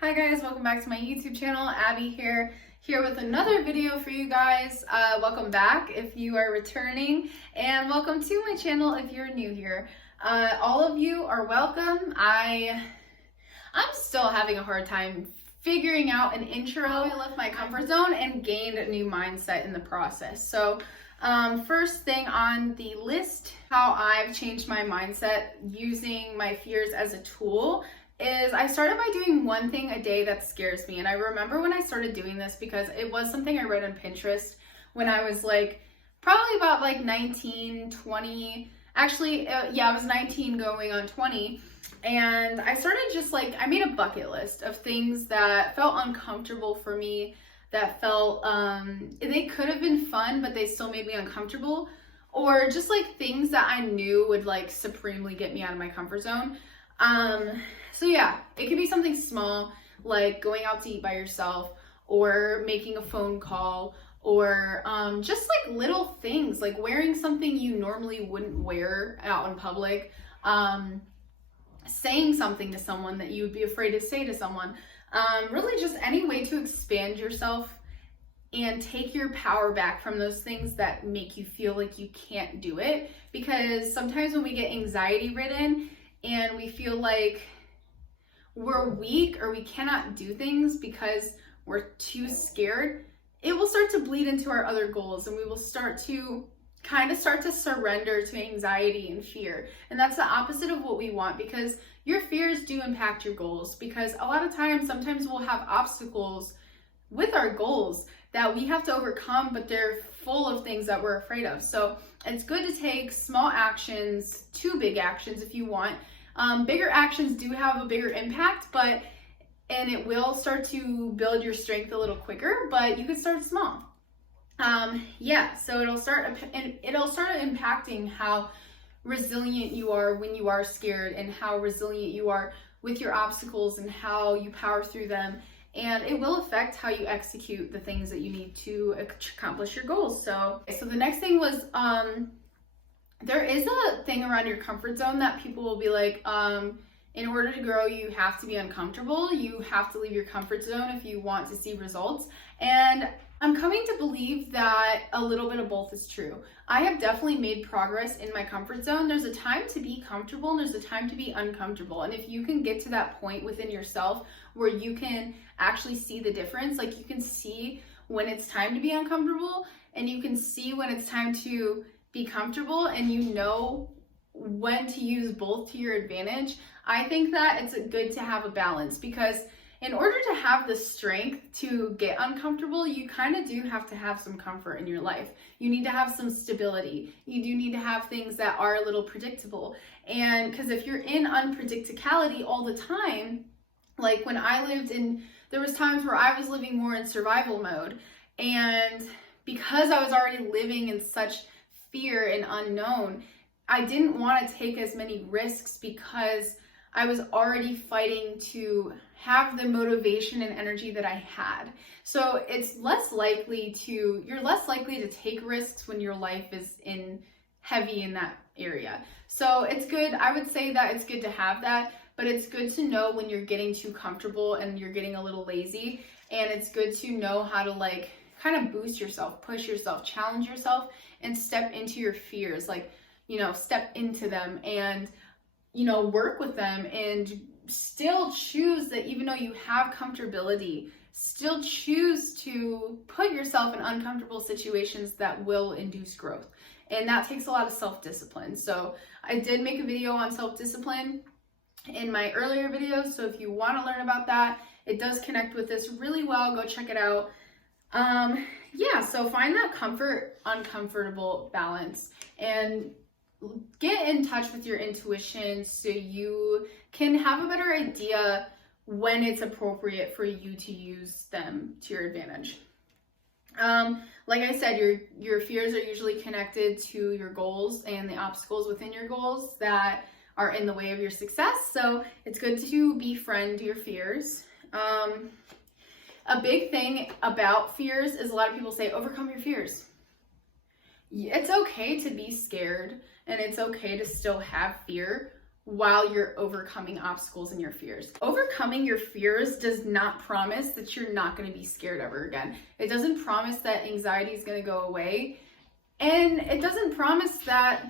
Hi guys, welcome back to my YouTube channel. Abby here with another video for you guys. Welcome back if you are returning, and welcome to my channel if you're new here. All of you are welcome. I'm still having a hard time figuring out an intro. I left my comfort zone and gained a new mindset in the process. So first thing on the list, how I've changed my mindset using my fears as a tool is I started by doing one thing a day that scares me. And I remember when I started doing this because it was something I read on Pinterest when I was probably about 19, 20. Actually, I was 19 going on 20. And I started I made a bucket list of things that felt uncomfortable for me, that felt, they could have been fun, but they still made me uncomfortable. Or just things that I knew would supremely get me out of my comfort zone. So yeah, it could be something small, like going out to eat by yourself, or making a phone call, or just little things, like wearing something you normally wouldn't wear out in public, saying something to someone that you would be afraid to say to someone, really just any way to expand yourself and take your power back from those things that make you feel like you can't do it. Because sometimes when we get anxiety ridden and we feel like we're weak or we cannot do things because we're too scared, it will start to bleed into our other goals, and we will start to surrender to anxiety and fear. And that's the opposite of what we want, because your fears do impact your goals. Because a lot of times, sometimes we'll have obstacles with our goals that we have to overcome, but they're full of things that we're afraid of. So it's good to take small actions to big actions if you want. Bigger actions do have a bigger impact, and it will start to build your strength a little quicker, but you could start small. So it'll start impacting how resilient you are when you are scared, and how resilient you are with your obstacles and how you power through them. And it will affect how you execute the things that you need to accomplish your goals. So the next thing was, there is a thing around your comfort zone that people will be like, in order to grow, you have to be uncomfortable. You have to leave your comfort zone if you want to see results. And I'm coming to believe that a little bit of both is true. I have definitely made progress in my comfort zone. There's a time to be comfortable and there's a time to be uncomfortable. And if you can get to that point within yourself where you can actually see the difference, you can see when it's time to be uncomfortable and you can see when it's time to be comfortable, and you know when to use both to your advantage, I think that it's good to have a balance. Because in order to have the strength to get uncomfortable, you kind of do have to have some comfort in your life. You need to have some stability. You do need to have things that are a little predictable. And because if you're in unpredictability all the time, like when I lived in, there was times where I was living more in survival mode. And because I was already living in such fear and unknown, I didn't want to take as many risks because I was already fighting to have the motivation and energy that I had. So you're less likely to take risks when your life is heavy in that area. So it's good. I would say that it's good to have that, but it's good to know when you're getting too comfortable and you're getting a little lazy. And it's good to know how to kind of boost yourself, push yourself, challenge yourself, and step into your fears. Step into them and, work with them, and still choose that even though you have comfortability, still choose to put yourself in uncomfortable situations that will induce growth. And that takes a lot of self-discipline. So I did make a video on self-discipline in my earlier videos. So if you want to learn about that, it does connect with this really well. Go check it out. So find that uncomfortable balance, and get in touch with your intuition so you can have a better idea when it's appropriate for you to use them to your advantage. Like I said, your fears are usually connected to your goals and the obstacles within your goals that are in the way of your success. So it's good to befriend your fears. A big thing about fears is a lot of people say, overcome your fears. It's okay to be scared, and it's okay to still have fear while you're overcoming obstacles and your fears. Overcoming your fears does not promise that you're not going to be scared ever again. It doesn't promise that anxiety is going to go away. And it doesn't promise that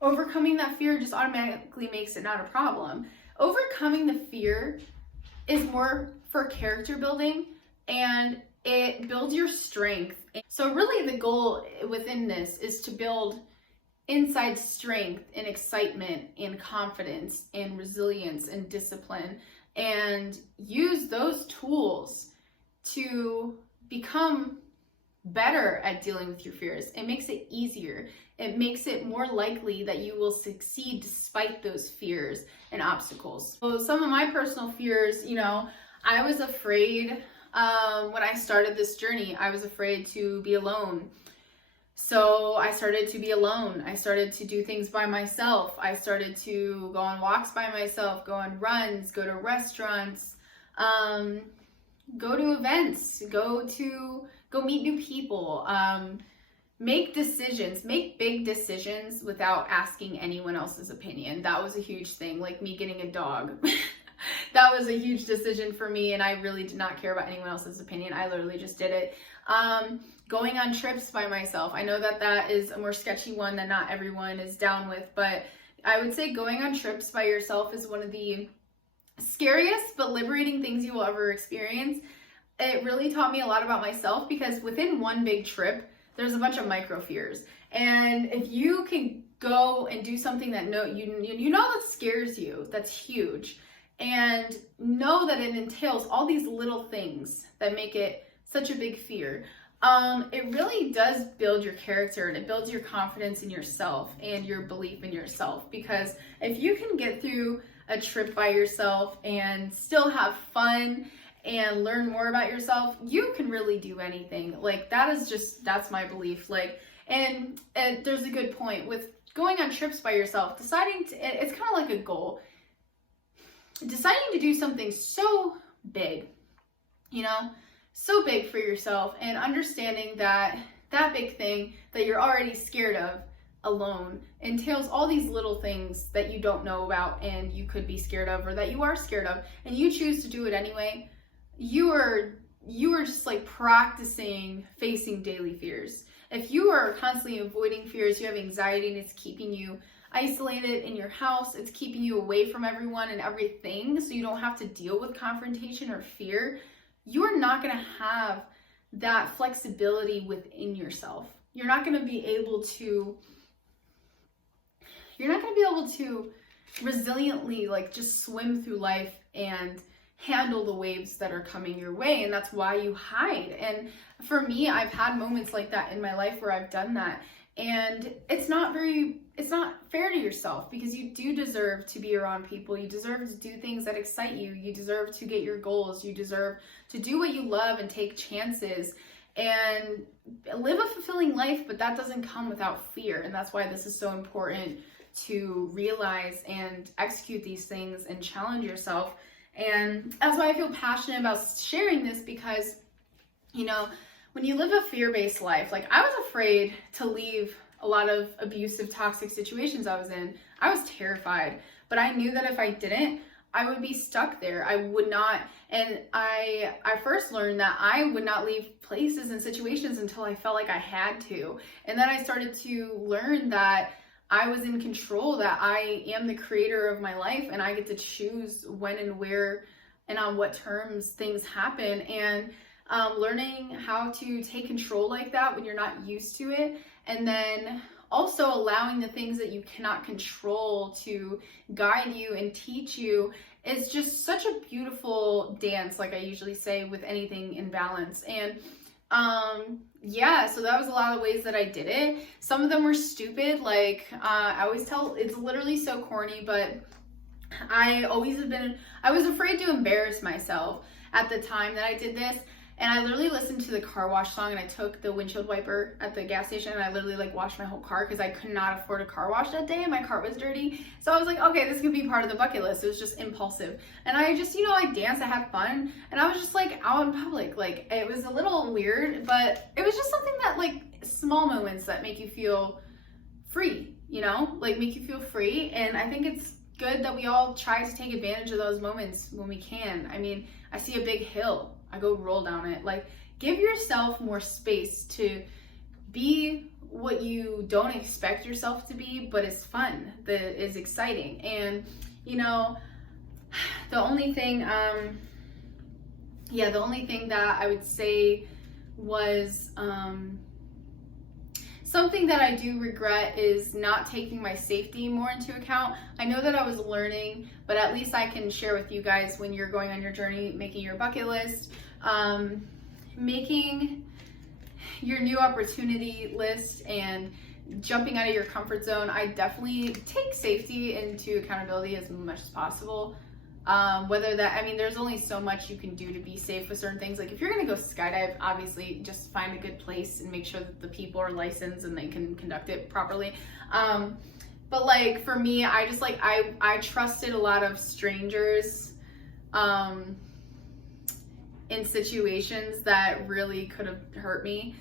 overcoming that fear just automatically makes it not a problem. Overcoming the fear is more for character building, and it builds your strength. So really the goal within this is to build inside strength and excitement and confidence and resilience and discipline, and use those tools to become better at dealing with your fears. It makes it easier. It makes it more likely that you will succeed despite those fears and obstacles. So some of my personal fears, I was afraid when I started this journey, I was afraid to be alone. So I started to be alone. I started to do things by myself. I started to go on walks by myself, go on runs, go to restaurants, go to events, go meet new people, make big decisions without asking anyone else's opinion. That was a huge thing, like me getting a dog. That was a huge decision for me, and I really did not care about anyone else's opinion. I literally just did it. Going on trips by myself. I know that is a more sketchy one that not everyone is down with, but I would say going on trips by yourself is one of the scariest but liberating things you will ever experience. It really taught me a lot about myself, because within one big trip, there's a bunch of micro fears. And if you can go and do something that that scares you, that's huge, and know that it entails all these little things that make it such a big fear, it really does build your character, and it builds your confidence in yourself and your belief in yourself. Because if you can get through a trip by yourself and still have fun and learn more about yourself, you can really do anything. Like, that's my belief. Like, and there's a good point with going on trips by yourself, it's kind of like a goal. Deciding to do something so big, so big for yourself, and understanding that big thing that you're already scared of alone entails all these little things that you don't know about and you could be scared of, or that you are scared of, and you choose to do it anyway. You are just like practicing facing daily fears. If you are constantly avoiding fears, you have anxiety, and it's keeping you isolated in your house, it's keeping you away from everyone and everything, so you don't have to deal with confrontation or fear, you're not going to have that flexibility within yourself. You're not going to be able to resiliently like just swim through life and handle the waves that are coming your way. And that's why you hide. And for me, I've had moments like that in my life where I've done that. And it's not fair to yourself, because you do deserve to be around people. You deserve to do things that excite you. You deserve to get your goals. You deserve to do what you love and take chances and live a fulfilling life, but that doesn't come without fear. And that's why this is so important, to realize and execute these things and challenge yourself. And that's why I feel passionate about sharing this, because, when you live a fear-based life, like I was afraid to leave a lot of abusive, toxic situations I was in. I was terrified, but I knew that if I didn't, I would be stuck there. I would not, and I first learned that I would not leave places and situations until I felt like I had to. And then I started to learn that I was in control, that I am the creator of my life, and I get to choose when and where and on what terms things happen. And learning how to take control like that when you're not used to it, and then also allowing the things that you cannot control to guide you and teach you, is just such a beautiful dance, like I usually say, with anything in balance. And so that was a lot of ways that I did it. Some of them were stupid, like I always tell, it's literally so corny, but I was afraid to embarrass myself at the time that I did this. And I literally listened to the car wash song, and I took the windshield wiper at the gas station, and I literally washed my whole car, because I could not afford a car wash that day and my car was dirty. So I was like, okay, this could be part of the bucket list. It was just impulsive. And I just, I danced, I had fun, and I was just out in public. Like, it was a little weird, but it was just something that small moments that make you feel free, make you feel free. And I think good that we all try to take advantage of those moments when we can. I mean, I see a big hill, I go roll down it. Like, give yourself more space to be what you don't expect yourself to be, but it's fun, that is exciting. And you know, the only thing that I would say was something that I do regret is not taking my safety more into account. I know that I was learning, but at least I can share with you guys when you're going on your journey, making your bucket list, making your new opportunity list and jumping out of your comfort zone. I definitely take safety into accountability as much as possible. Whether that, I mean, there's only so much you can do to be safe with certain things. Like if you're gonna go skydive, obviously just find a good place and make sure that the people are licensed and they can conduct it properly. But like for me, I just like, I trusted a lot of strangers in situations that really could have hurt me.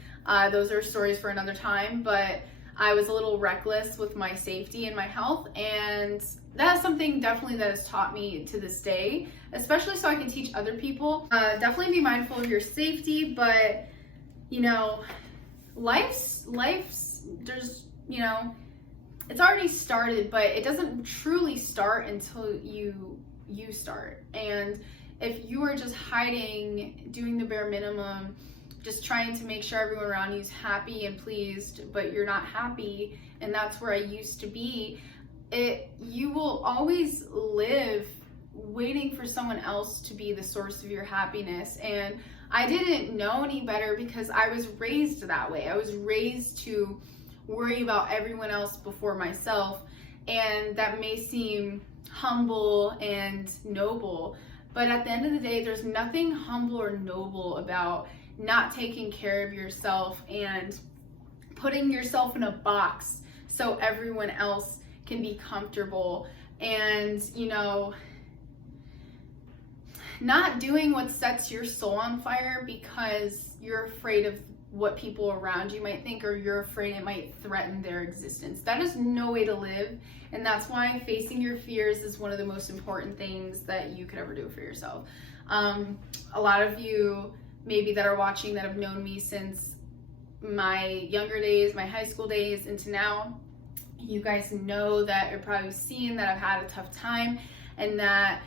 Those are stories for another time, but I was a little reckless with my safety and my health, and that's something definitely that has taught me to this day, especially so I can teach other people. Definitely be mindful of your safety, but you know, life's there's, you know, it's already started, but it doesn't truly start until you start. And if you are just hiding, doing the bare minimum, just trying to make sure everyone around you is happy and pleased, but you're not happy, and that's where I used to be, you will always live waiting for someone else to be the source of your happiness. And I didn't know any better because I was raised that way. I was raised to worry about everyone else before myself, and that may seem humble and noble, but at the end of the day, there's nothing humble or noble about not taking care of yourself and putting yourself in a box so everyone else can be comfortable, and you know, not doing what sets your soul on fire because you're afraid of what people around you might think, or you're afraid it might threaten their existence. That is no way to live, and that's why facing your fears is one of the most important things that you could ever do for yourself. A lot of you maybe that are watching that have known me since my younger days, my high school days into now, you guys know that you're probably seeing that I've had a tough time, and that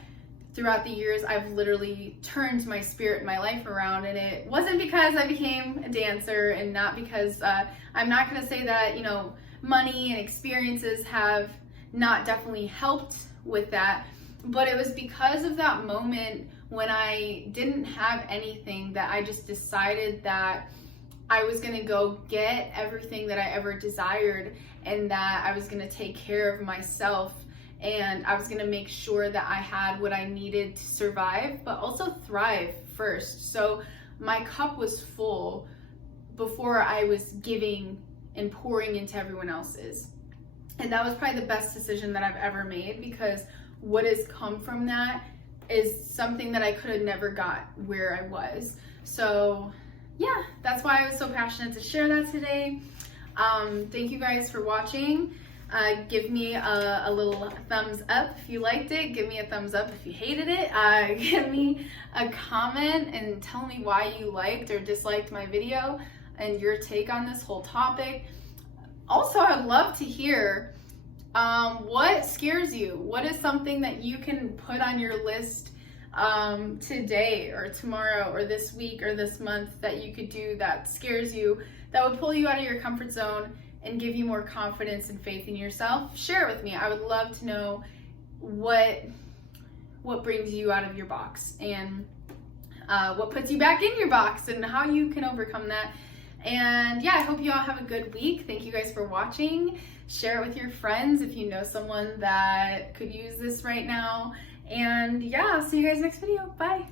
throughout the years I've literally turned my spirit and my life around. And it wasn't because I became a dancer, and not because I'm not going to say that, you know, money and experiences have not definitely helped with that, but it was because of that moment when I didn't have anything that I just decided that I was gonna go get everything that I ever desired, and that I was gonna take care of myself, and I was gonna make sure that I had what I needed to survive, but also thrive first. So my cup was full before I was giving and pouring into everyone else's. And that was probably the best decision that I've ever made, because what has come from that is something that I could have never got where I was. So yeah, that's why I was so passionate to share that today. Thank you guys for watching. Give me a little thumbs up if you liked it. Give me a thumbs up if you hated it. Give me a comment and tell me why you liked or disliked my video and your take on this whole topic. Also, I'd love to hear what scares you. What is something that you can put on your list today or tomorrow or this week or this month that you could do that scares you, that would pull you out of your comfort zone and give you more confidence and faith in yourself? Share it with me. I would love to know what brings you out of your box, and what puts you back in your box, and how you can overcome that. And yeah, I hope you all have a good week. Thank you guys for watching. Share it with your friends if you know someone that could use this right now. And yeah, I'll see you guys next video. Bye.